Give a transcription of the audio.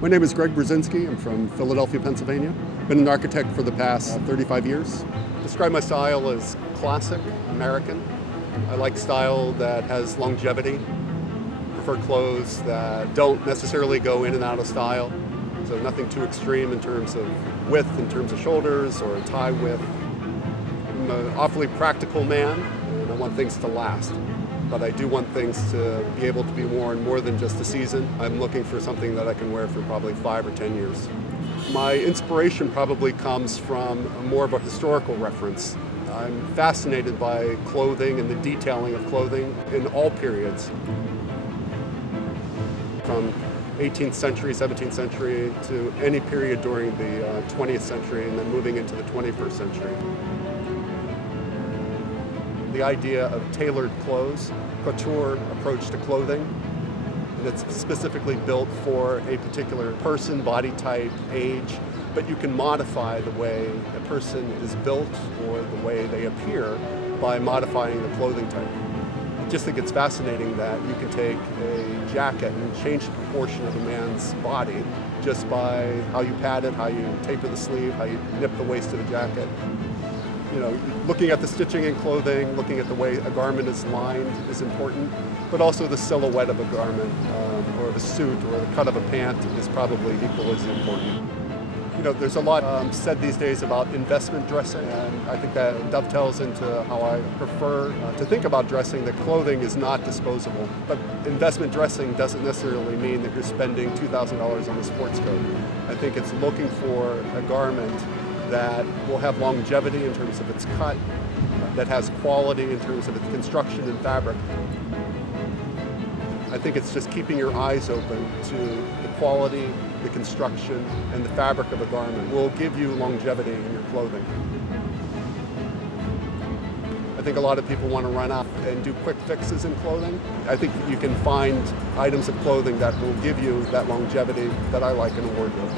My name is Berzinsky. I'm from Philadelphia, Pennsylvania. Been an architect for the past 35 years. Describe my style as classic, American. I like style that has longevity. Prefer clothes that don't necessarily go in and out of style. So nothing too extreme in terms of width, in terms of shoulders or tie width. I'm an awfully practical man, and I want things to last. But I do want things to be able to be worn more than just a season. I'm looking for something that I can wear for probably 5 or 10 years. My inspiration probably comes from more of a historical reference. I'm fascinated by clothing and the detailing of clothing in all periods. From 18th century, 17th century, to any period during the 20th century, and then moving into the 21st century. The idea of tailored clothes, couture approach to clothing, and it's specifically built for a particular person, body type, age, but you can modify the way a person is built or the way they appear by modifying the clothing type. I just think it's fascinating that you can take a jacket and change the proportion of a man's body just by how you pad it, how you taper the sleeve, how you nip the waist of the jacket. You know, looking at the stitching in clothing, looking at the way a garment is lined is important, but also the silhouette of a garment or of a suit or the cut of a pant is probably equally as important. You know, there's a lot said these days about investment dressing, and I think that dovetails into how I prefer to think about dressing, that clothing is not disposable. But investment dressing doesn't necessarily mean that you're spending $2,000 on a sports coat. I think it's looking for a garment that will have longevity in terms of its cut, that has quality in terms of its construction and fabric. I think it's just keeping your eyes open to the quality, the construction, and the fabric of a garment will give you longevity in your clothing. I think a lot of people want to run up and do quick fixes in clothing. I think you can find items of clothing that will give you that longevity that I like in a wardrobe.